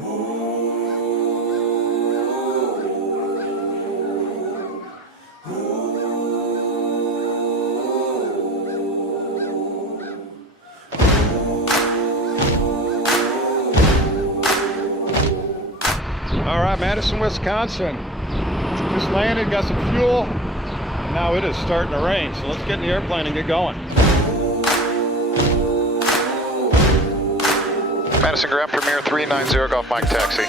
All right, Madison, Wisconsin. Just landed, got some fuel, and now it is starting to rain. So let's get in the airplane and get going. Madison Grand Premier 390 Golf Mike taxi.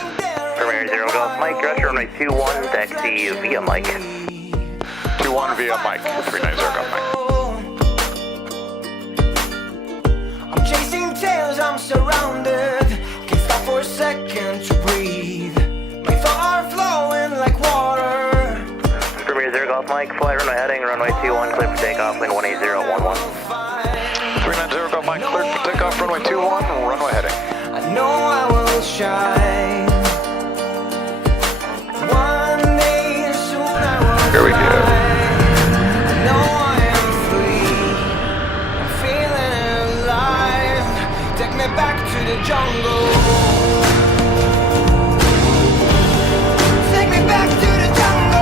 Premier 0 Golf Mike, direct runway 21, taxi via Mike. 21 via Mike, 390 Golf Mike. I'm chasing tails, I'm surrounded. Can't stop for a second to breathe. My thoughts are flowing like water. Premier 0 Golf Mike, flight runway heading, runway 21, clear for takeoff, wind 18011. 390 Golf Mike, cleared for takeoff, runway 21, runway heading. I know I will shine. One day soon I will Here we go. I know I am free. I'm feeling alive. Take me back to the jungle. Take me back to the jungle.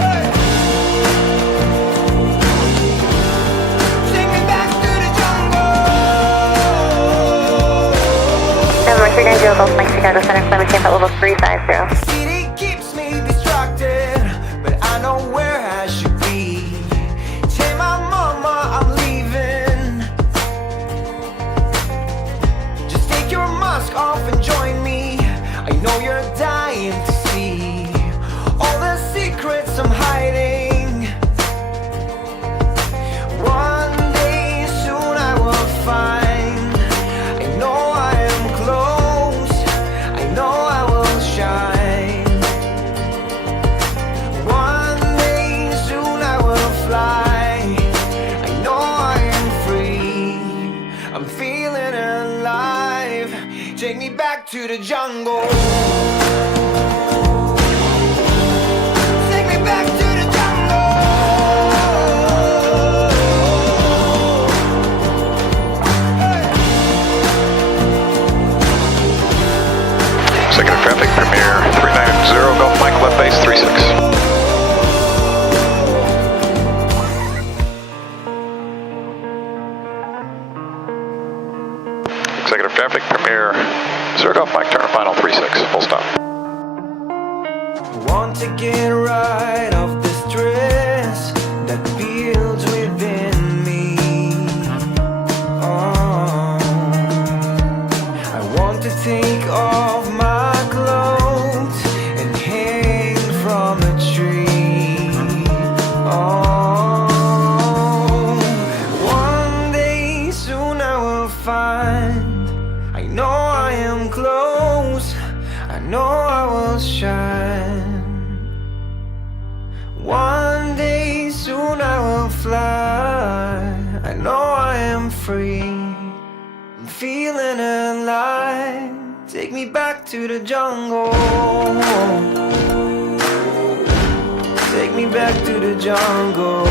Hey. Take me back to the jungle. Number 390 Golf Mike, Chicago Center, climate change at level 350. The city keeps me distracted, but I know where I should be. Tell my mama I'm leaving. Just take your mask off and join me. I know you're dying to see all the secrets I'm hiding. One day soon I will find. I know I am close. I know I will shine. One day soon I will fly. I know I am free. I'm feeling alive. Take me back to the jungle. Take me back to the jungle. Hey. Executive traffic, Premier 390 Golf Mike, left base 36. Executive traffic, Premier 0 Golf Mike, turn final 36, full stop. Want to get right off the stress that builds within me. Oh, I want to take off my clothes and hang from a tree. Oh, one day soon I will find. I know I am close. I know I will shine. One day soon I will fly. I know I am free. I'm feeling alive. Take me back to the jungle. Take me back to the jungle.